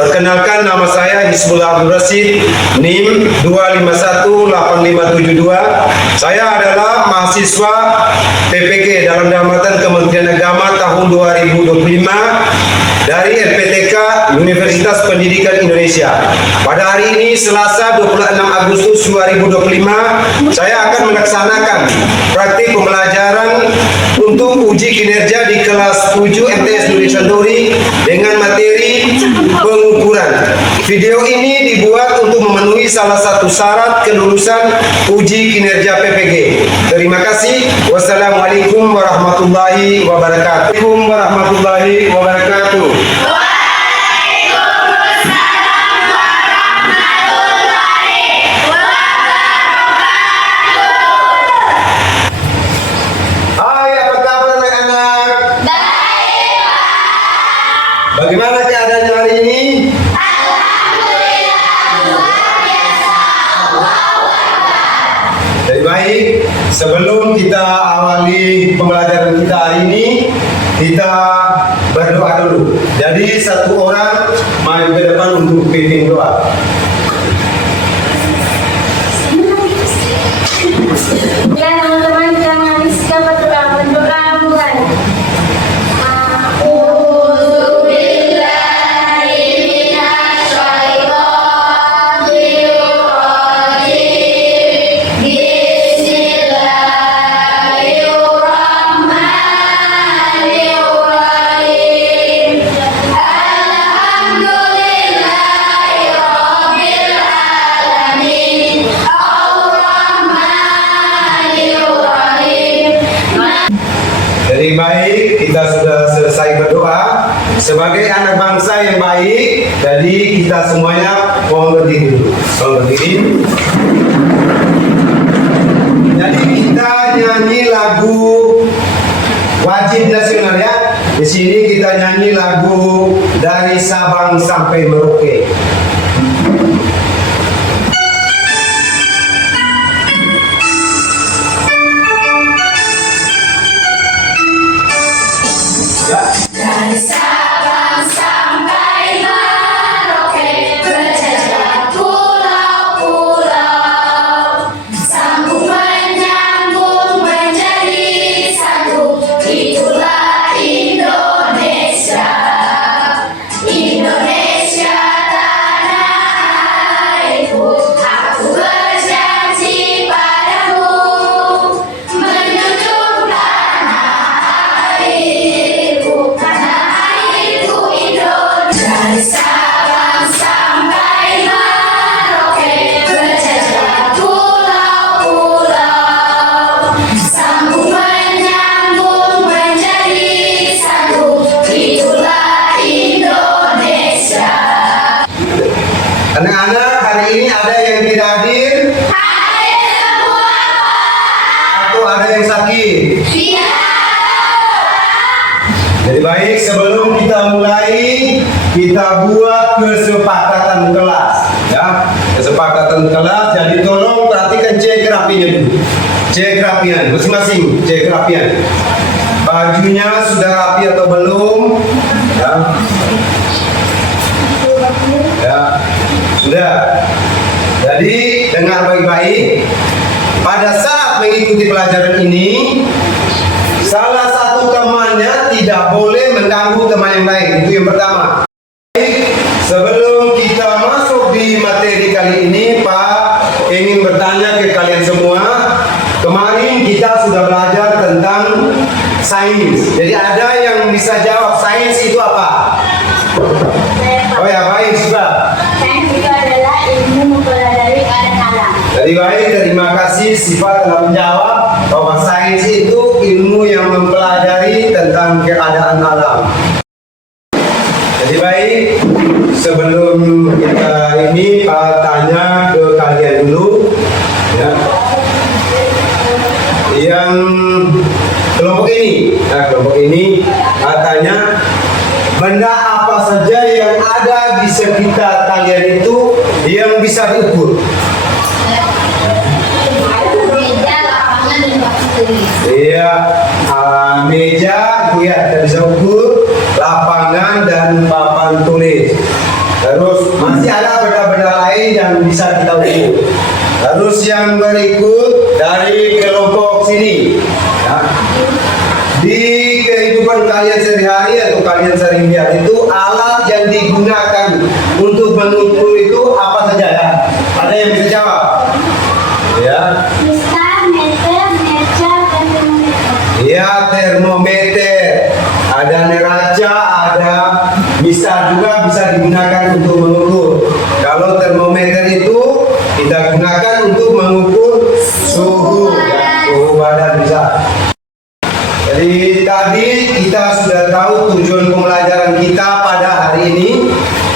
Perkenalkan, nama saya Hizbullah Abdul Rashid, NIM 2518572. Saya adalah mahasiswa PPG dalam jabatan Kementerian Agama tahun 2025 dari LPTK Universitas Pendidikan Indonesia. Pada hari ini Selasa 26 Agustus 2025, saya akan melaksanakan praktik pembelajaran untuk uji kinerja di kelas 7 MTS Nuri Santuri dengan materi pengukuran. Video ini dibuat untuk memenuhi salah satu syarat kelulusan uji kinerja PPG. Terima kasih. Wassalamualaikum warahmatullahi wabarakatuh. Warahmatullahi wabarakatuh. Bagaimana keadaannya hari ini? Alhamdulillah, luar biasa. Jadi baik, sebelum kita awali pembelajaran kita hari ini, kita berdoa dulu. Jadi satu orang maju ke depan untuk pimpin doa. Ya teman-teman, jangan bisa berdoa bukan. Jadi baik, kita sudah selesai berdoa. Sebagai anak bangsa yang baik, jadi kita semuanya mohon berdiri dulu. Mohon berdiri. Jadi kita nyanyi lagu wajib nasional ya. Di sini kita nyanyi lagu dari Sabang sampai Merauke. Dari Sabang sampai Merauke, berjajah pulau-pulau, sambung menyambung menjadi satu. Itulah Indonesia, Indonesia tanah airku. Aku berjanji padamu, menjunjung tanah airku, Indonesia. Dari Sabang sampai Merauke, berjajah pulau-pulau, sambung menyambung menjadi satu. Itulah Indonesia. Anak-anak, hari ini ada yang tidak hadir Hadir semua. atau ada yang sakit? Tidak. Jadi baik, sebelum kita mulai, kita buat kesepakatan kelas, ya. Kesepakatan kelas. Jadi tolong perhatikan cek rapinya dulu. Cek rapian, masing-masing cek rapian. Bajunya sudah rapi atau belum? Ya. Ya, sudah. Jadi dengar baik-baik. Pada saat mengikuti pelajaran ini, salah satu temannya tidak boleh mengganggu teman yang lain. Itu yang pertama. Baik, sebelum kita masuk di materi kali ini, Pak ingin bertanya ke kalian semua. Kemarin kita sudah belajar tentang sains. Jadi ada yang bisa jawab sains itu apa? Oh ya, baik sudah. Sains itu adalah ilmu mempelajari keadaan alam. Jadi baik, terima kasih Sifat telah menjawab bahwa sains itu ilmu yang mempelajari tentang keadaan alam. Jadi baik, sebelum kita ini Pak tanya ke kalian dulu, ya. Yang kelompok ini katanya benda apa saja yang ada di sekitar kalian itu yang bisa diukur? Meja, lapangan, dan batu tulis. Iya, meja, itu ya kita bisa ukur, lapangan dan papan tulis. Terus yang berikut dari kelompok sini. Ya. Di kehidupan kalian sehari-hari atau kalian sehari-hari itu alat yang digunakan untuk mengukur itu apa saja ya? Ada yang bisa jawab? Ya. Bisa, meter, meja, dan termometer. Ya, termometer. Ada neraca, ada bisa juga bisa digunakan untuk mengukur. Kalau termometer itu kita gunakan untuk mengukur suhu, ya, suhu badan bisa. Jadi tadi kita sudah tahu tujuan pembelajaran kita pada hari ini.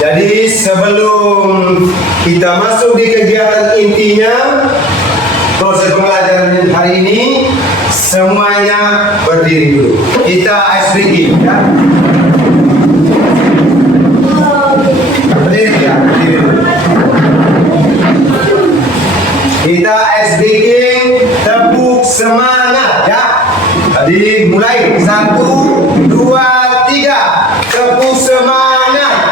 Jadi sebelum kita masuk di kegiatan intinya, proses pembelajaran hari ini semuanya berdiri dulu. Kita ice breaking ya. Berdiri ya, berdiri dulu. Kita ice breaking, tepuk semangat ya. Jadi mulai 1, 2, 3, tepuk semangat.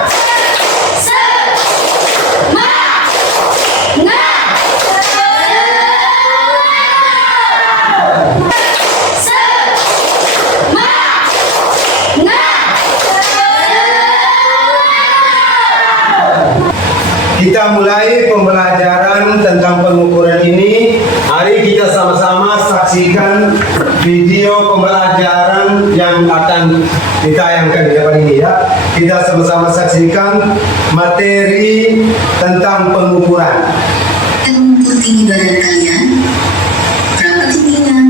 Kita mulai pembelajaran tentang pengukuran ini. Mari kita sama-sama saksikan video pembelajaran yang akan ditayangkan di depan ini ya. Kita sama-sama saksikan materi tentang pengukuran. Mengukur tinggi badan kalian, berapa tingginya?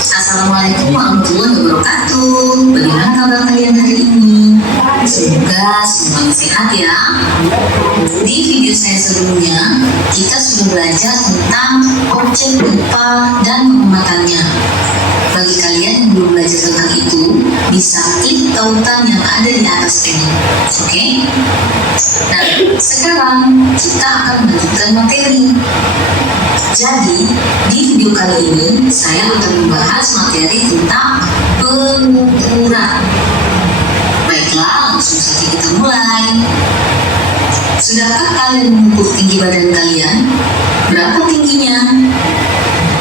Assalamualaikum warahmatullahi wabarakatuh. Bagaimana kabar kalian hari ini? Semoga semuanya sehat ya. Di video saya sebelumnya, kita sudah belajar tentang objek IPA dan pengamatannya. Bagi kalian yang belum belajar tentang itu, bisa klik tautan yang ada di atas ini. Oke? Nah, sekarang kita akan melanjutkan materi. Jadi, di video kali ini saya akan membahas materi tentang pengukuran. Baiklah, langsung saja kita mulai. Sudahkah kalian mengukur tinggi badan kalian? Berapa tingginya?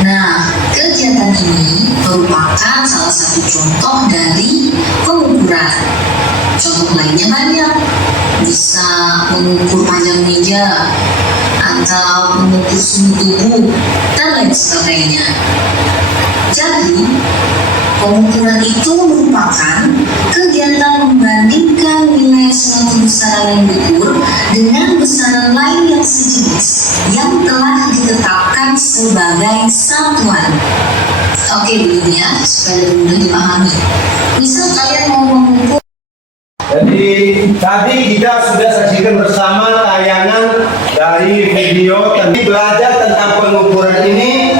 Nah, kegiatan ini merupakan salah satu contoh dari pengukuran. Contoh lainnya banyak. Bisa mengukur panjang meja, atau mengukur suhu tubuh, dan lain sebagainya. Jadi, pengukuran itu merupakan kegiatan membandingkan nilai suatu besaran yang diukur dengan besaran lain yang sejenis yang telah ditetapkan sebagai satuan. Oke, begini ya, supaya lebih mudah dipahami. Misal kalian mau mengukur. Jadi tadi kita sudah saksikan bersama tayangan dari video tadi belajar tentang pengukuran ini.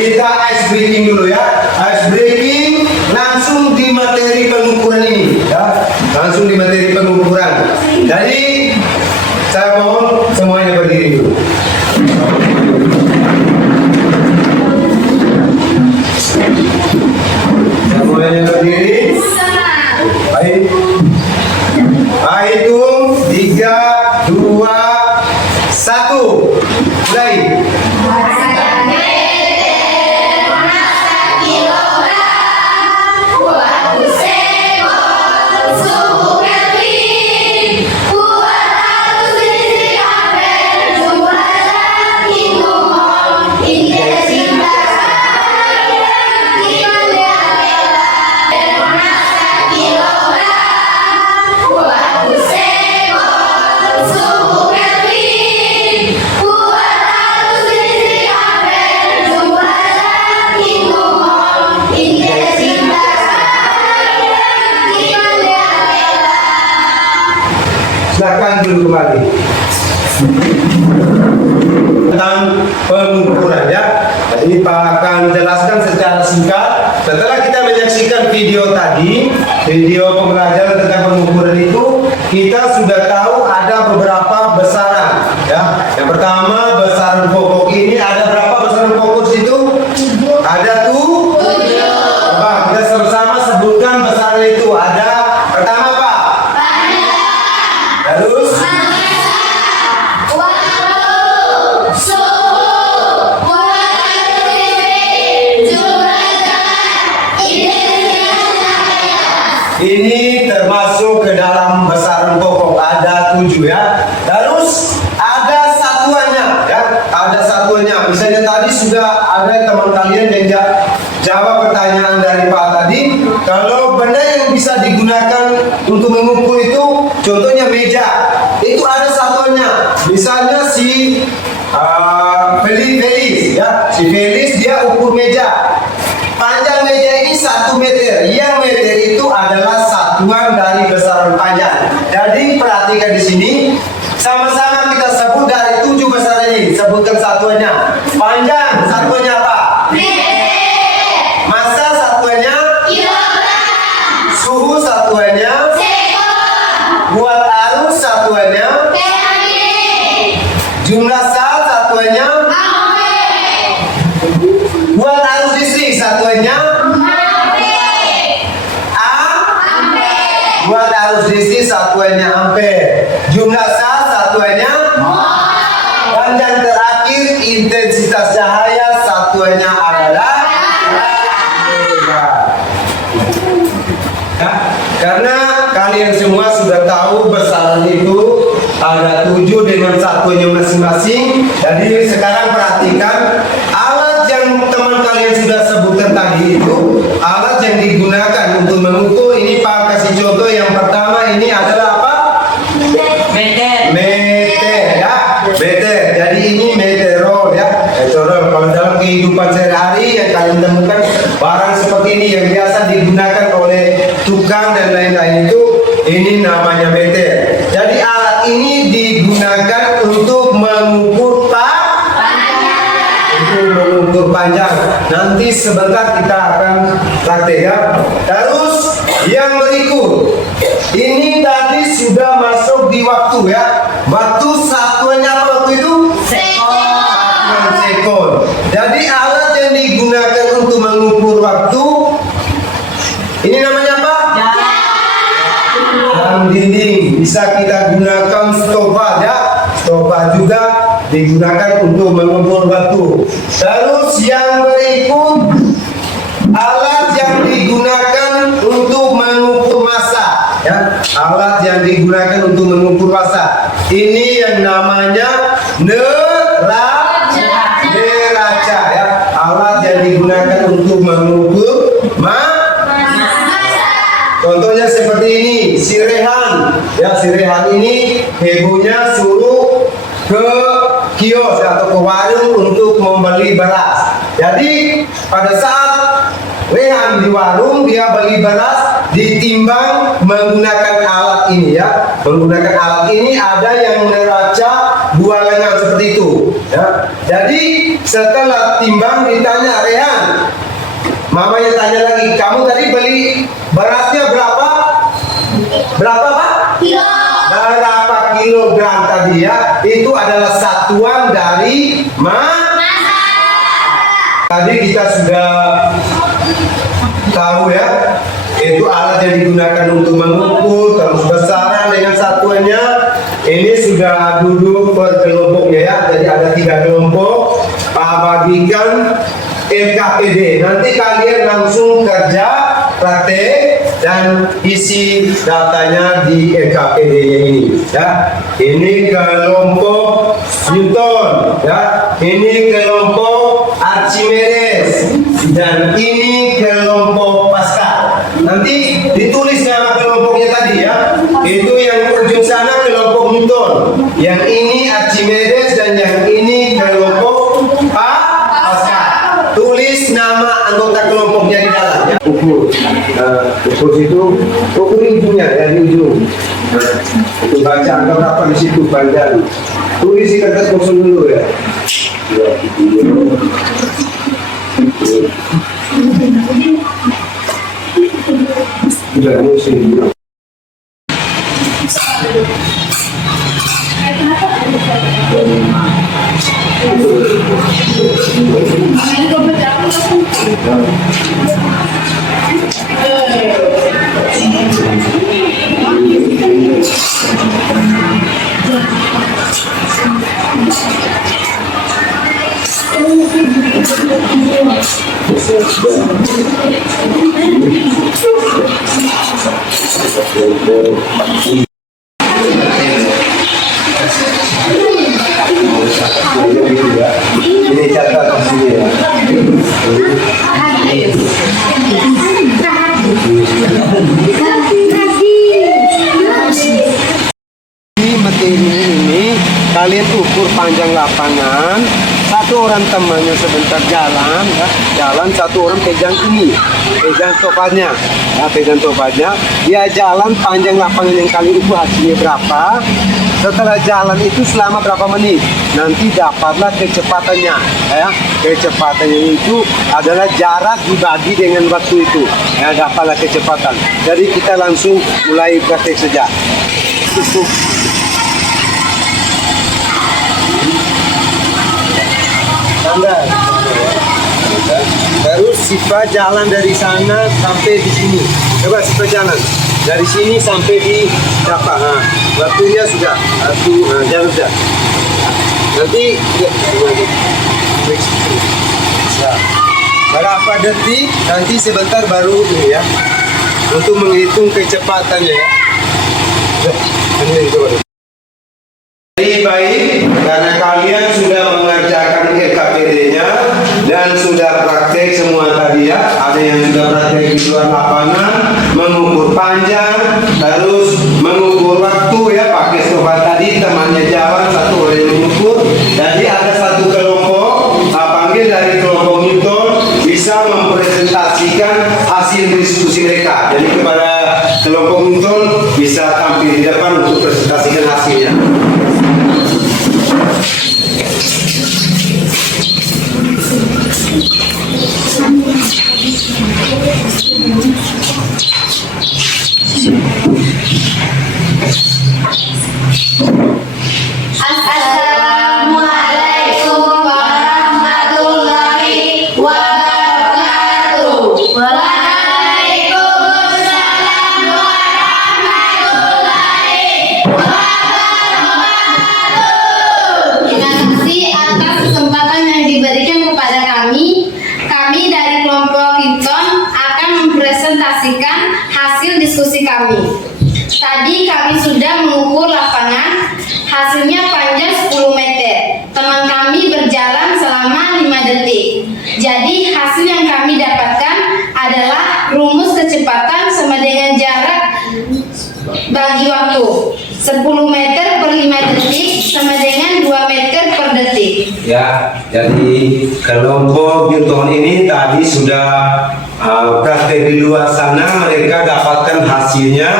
Kita ice breaking dulu ya. Ice breaking langsung di materi pengukuran ini ya. Langsung di materi pengukuran. Jadi saya mohon semuanya berdiri dulu. Semuanya berdiri. Baik. Hitung 3, 2, 1. Mulai. Silakan dulu kembali tentang pengukuran ya. Jadi Pak akan jelaskan secara singkat. Setelah kita menyaksikan video tadi, video pembelajaran tentang pengukuran itu, kita sudah tahu beberapa besaran ya. Yang pertama besaran pokok ini ada berapa besaran pokok di situ? Ada tuh. Coba kita sama-sama sebutkan besaran itu. Ada pertama apa? Terus ini termasuk ke dalam besaran pokok, ada 7 ya. Terus ada satuannya ya, ada satuannya. Misalnya tadi sudah ada teman kalian yang jawab pertanyaan dari Pak tadi. Kalau benda yang bisa digunakan untuk mengukur itu, contohnya meja, itu ada satuannya. Misalnya si Felis ya, si Felis dia ukur meja. Panjang meja ini 1 meter. Yang meter itu adalah satuan dari besaran panjang. Jadi perhatikan di sini. Sama-sama kita sebut dari 7 besaran ini. Sebutkan satuannya. Panjang satuannya apa? Massa satuannya? Suhu satuannya? Buat arus satuannya? Jumlah sel satuannya? Buat arus listrik satuannya? Buat arus listrik satuannya ampere. Jumlah sel satuannya? Dan yang terakhir intensitas cahaya satuannya adalah ya, karena kalian semua sudah tahu besaran itu ada 7 dengan satuannya masing-masing. Jadi sekarang perhatikan alat yang teman kalian sudah sebutkan tadi itu, alat yang digunakan untuk mengukur. Ini Pak kasih contoh. Yang pertama ini adalah apa? Meter ya, meter. Jadi ini meteor ya, meteor. Kalau dalam kehidupan sehari-hari yang kalian temukan barang seperti ini yang biasa digunakan oleh tukang dan lain-lain itu, ini namanya meter. Jadi alat ini digunakan untuk mengukur panjang. Nanti sebentar kita akan praktek ya. Terus yang berikut, ini tadi sudah masuk di waktu ya. Waktu satuannya apa waktu itu? Satuan sekon. Jadi alat yang digunakan untuk mengukur waktu ini namanya apa? Jam dinding. Bisa kita gunakan stopwatch ya. Stopwatch juga digunakan untuk mengukur waktu. Terus yang berikut, alat yang digunakan untuk mengukur massa ya. Alat yang digunakan untuk mengukur massa ini yang namanya neraca ya. Alat yang digunakan untuk mengukur contohnya seperti ini, si Rehan ya. Si Rehan ini ibunya suruh ke kios atau ke warung untuk membeli beras. Jadi pada saat Rehan di warung, dia beli beras, ditimbang menggunakan alat ini ya. Menggunakan alat ini ada yang neraca 2 lengan seperti itu ya. Jadi setelah timbang ditanya Rehan, mamanya tanya lagi, kamu tadi beli berasnya berapa? Berapa Pak? Berapa kilogram tadi ya? Itu adalah satuan dari massa. Tadi kita sudah tahu ya, itu alat yang digunakan untuk mengukur. Terus besaran dengan satuannya ini sudah duduk per kelompoknya ya. Jadi ada 3 kelompok. Bagikan LKPD. Nanti kalian langsung kerja praktek dan isi datanya di LKPD ini ya. Ini kelompok Newton ya. Ini kelompok Archimedes dan ini kelompok Pascal. Nanti ditulis nama kelompoknya tadi ya. Itu yang ujung sana kelompok Newton, yang ini Archimedes dan yang ini kelompok Pascal. Tulis nama anggota kelompoknya di dalam ya. Ukur, ukur situ, ukur ujungnya ya, di ujung. Itu baca angka berapa di situ panjang. Tulis di kertas kosong dulu ya. Sudah musim. Ini catat di sini ya. Di materi ini kalian ukur panjang lapangan, satu orang temannya sebentar jalan ya, jalan, satu orang pegang ini, pegang topatnya ya, pegang topatnya, dia jalan panjang lapangan yang kalian ukur hasilnya berapa. Setelah jalan itu selama berapa menit, nanti dapatlah kecepatannya ya. Kecepatannya itu adalah jarak dibagi dengan waktu itu ya, dapatlah kecepatan. Jadi kita langsung mulai praktek saja. Standar. Terus Siva jalan dari sana sampai di sini. Coba Siva jalan dari sini sampai di berapa? Nah, waktunya sudah. Jalan sudah. Nanti berapa detik? Nanti sebentar baru ini ya, untuk menghitung kecepatannya ya. Ini coba. Jadi baik, karena kalian sudah mengerjakan LKPD-nya dan sudah praktek semua tadi ya. Ada yang sudah praktek di luar lapangan, mengukur panjang, terus mengukur waktu ya, pakai stopwatch tadi, temannya jalan, satu orang yang mengukur. Jadi ada satu kelompok, panggil dari kelompok Newton, bisa mempresentasikan hasil diskusi mereka. Jadi kepada kelompok Newton bisa tampil di depan untuk presentasikan hasilnya. Assalamualaikum warahmatullahi wabarakatuh. Waalaikumsalam warahmatullahi wabarakatuh. Terima kasih atas kesempatan yang diberikan kepada kami. Kami dari kelompok Newton akan mempresentasikan hasil diskusi kami. Tadi kami sudah mengukur lapangan, hasilnya panjang 10 meter. Teman kami berjalan selama 5 detik. Jadi hasil yang kami dapatkan adalah rumus kecepatan sama dengan jarak bagi waktu. 10 meter per 5 detik sama dengan 2 meter per detik. Ya, jadi kelompok Newton ini tadi sudah praktek di luar sana, mereka dapatkan hasilnya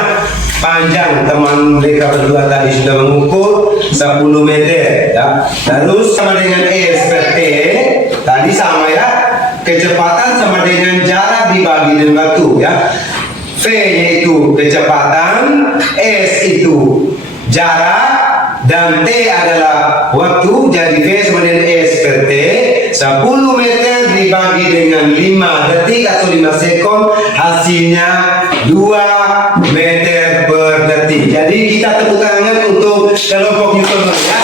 panjang. Teman mereka berdua tadi sudah mengukur 10 meter ya. Terus sama dengan ESPT tadi sama ya, kecepatan sama dengan jarak dibagi dengan waktu ya. V yaitu kecepatan, S itu jarak, dan T adalah waktu. Jadi V sama dengan S per T. 10 meter dibagi dengan 5 detik atau 5 sekon, hasilnya 2 meter per detik. Jadi kita tepuk tangan untuk kelompok Newton ya.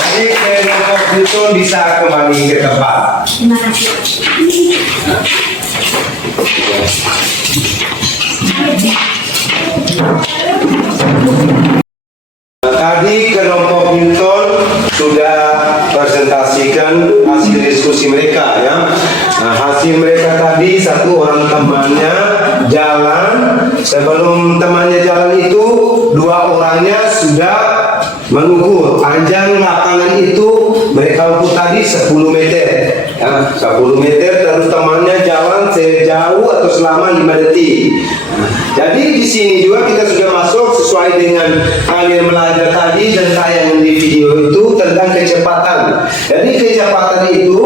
Jadi kelompok Newton bisa kembali ke tempat. Terima kasih. Tadi kelompok Newton sudah presentasikan hasil diskusi mereka ya. Nah, hasil mereka tadi, satu orang temannya jalan, sebelum temannya jalan itu dua orangnya sudah mengukur panjang lapangan itu. Mereka ukur tadi 10 meter ya, 10 meter, terus temannya jalan sejauh atau selama 5 detik. Jadi di sini juga kita sudah masuk sesuai dengan kalian belajar tadi dan tayangan di video itu tentang kecepatan. Jadi kecepatan itu,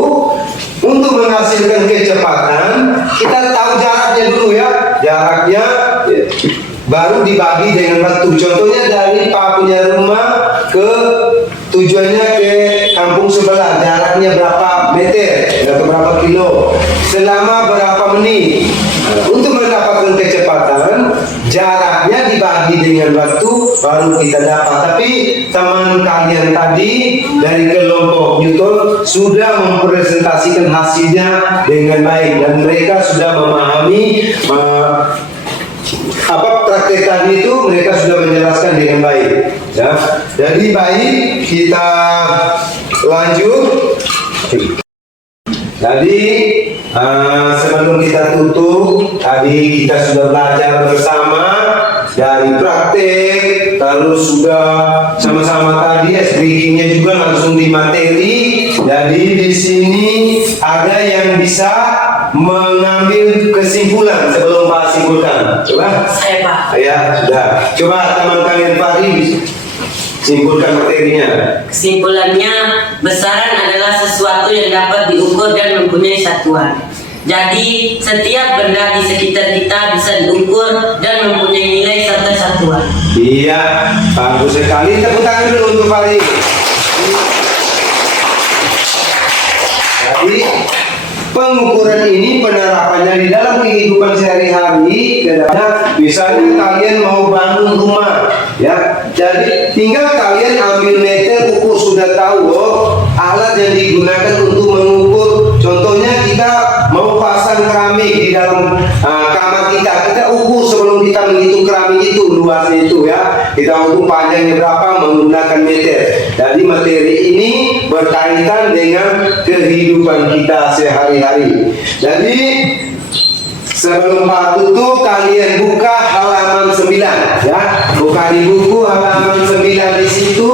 untuk menghasilkan kecepatan kita tahu jaraknya dulu ya. Jaraknya baru dibagi dengan waktu. Contohnya dari Pak punya rumah ke tujuannya ke kampung sebelah, jaraknya berapa meter atau berapa kilo selama berapa menit. Untuk mendapatkan kecepatan, jaraknya dibagi dengan waktu baru kita dapat. Tapi teman kalian tadi dari kelompok Newton sudah mempresentasikan hasilnya dengan baik dan mereka sudah memahami apa praktek tadi itu, mereka sudah menjelaskan dengan baik. Ya, jadi baik kita lanjut. Jadi sebelum kita tutup, tadi kita sudah belajar bersama dari praktek, lalu sudah sama-sama tadi speakingnya juga langsung di materi. Jadi di sini ada yang bisa mengambil kesimpulan sebelum Pak simpulkan. Coba. Saya Pak. Ya sudah. Coba teman kalian Fahri simpulkan materinya. Kesimpulannya, besaran adalah sesuatu yang dapat diukur dan mempunyai satuan. Jadi, setiap benda di sekitar kita bisa diukur dan mempunyai nilai serta satuan. Iya, bagus sekali. Tepuk tangan dulu untuk Fahri. Jadi, pengukuran ini penerapannya di dalam kehidupan sehari-hari. Misalnya kalian mau bangun rumah, ya, jadi tinggal kalian ambil meter, ukur, sudah tahu alat yang digunakan untuk mengukur. Contohnya kita mau pasang keramik di dalam kamar kita ukur sebelum kita menghitung keramik itu luasnya itu, ya, kita ukur panjangnya berapa menggunakan meter. Jadi materi ini berkaitan dengan kehidupan kita sehari-hari. Jadi sebelum Pak tutup, kalian buka halaman 9, ya. Buka di buku halaman 9 di situ.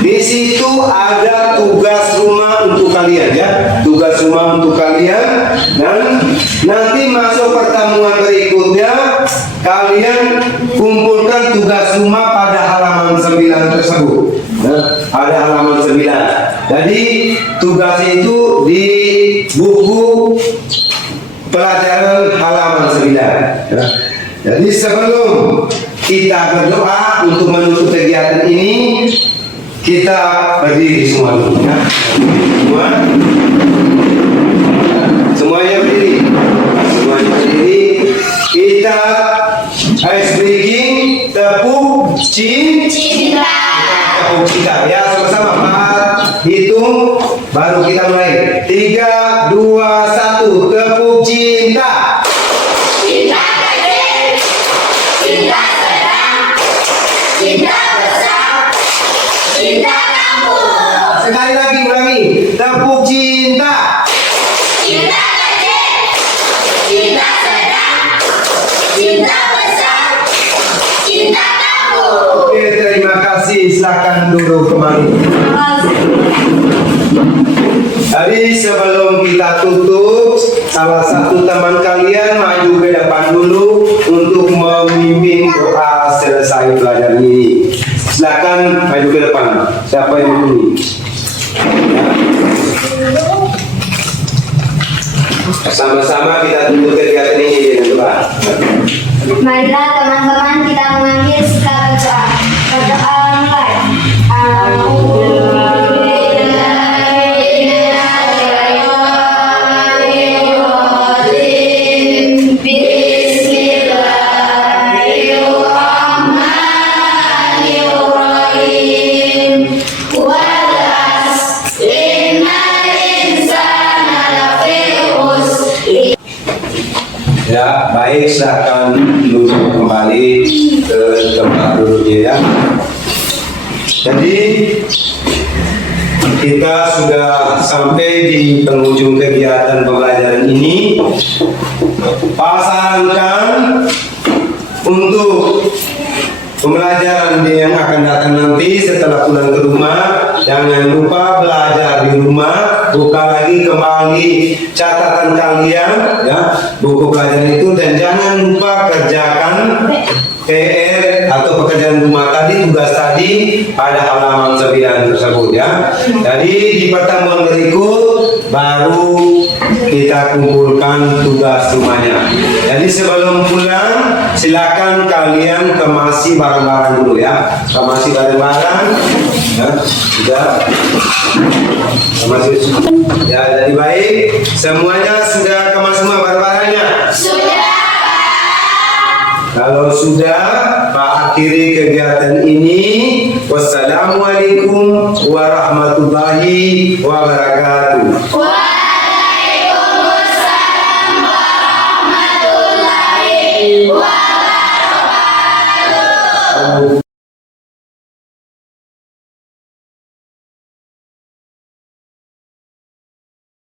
Di situ ada tugas rumah untuk kalian, ya. Tugas rumah untuk kalian. Dan nanti masuk pertemuan berikutnya, kalian kumpulkan tugas rumah pada halaman 9 tersebut. Nah, ada halaman 9. Jadi tugas itu di buku pelajaran halaman 9. Ya. Jadi sebelum kita berdoa untuk menutup kegiatan ini, kita berdiri semua dulu, ya. Semuanya berdiri. Semuanya berdiri. Kita speaking tepuk cinta. Tepuk cinta, ya, sama-sama. Hitung baru kita mulai. 3, 2, 1. Tepuk cinta. Cinta kecil, cinta sedang, cinta besar, cinta kampung. Sekali lagi ulangi. Tepuk cinta. Cinta kecil, cinta sedang, cinta besar, cinta kampung. Oke, terima kasih. Silakan duduk kembali. Jadi sebelum kita tutup, salah satu teman kalian maju ke depan dulu untuk memimpin doa selesai pelajaran ini. Silakan maju ke depan. Siapa yang memilih? Sama-sama kita tutup kegiatan ini dengan doa. Marilah teman-teman kita mengambil sikap berdoa. Berdoa mulai. Ya, baik, silakan duduk kembali ke tempat duduknya, ya. Jadi kita sudah sampai di penghujung kegiatan pembelajaran ini. Pasarankan untuk pembelajaran yang akan datang nanti setelah pulang ke rumah, jangan lupa belajar di rumah, buka lagi kembali catatan kalian, ya, buku pelajaran itu, dan jangan lupa kerjakan PR atau pekerjaan rumah tadi, tugas tadi pada halaman 9 tersebut, ya. Jadi di pertemuan berikut baru kita kumpulkan tugas rumahnya. Jadi sebelum pulang, silakan kalian kemasi barang-barang dulu, ya. Kemasi barang-barang Ya, sudah. Masih. Ya, jadi baik. Semuanya sudah kemas semua barang-barangnya? Sudah. Kalau sudah, Pak akhiri kegiatan ini. Wassalamualaikum warahmatullahi wabarakatuh. Waalaikumsalam warahmatullahi wabarakatuh.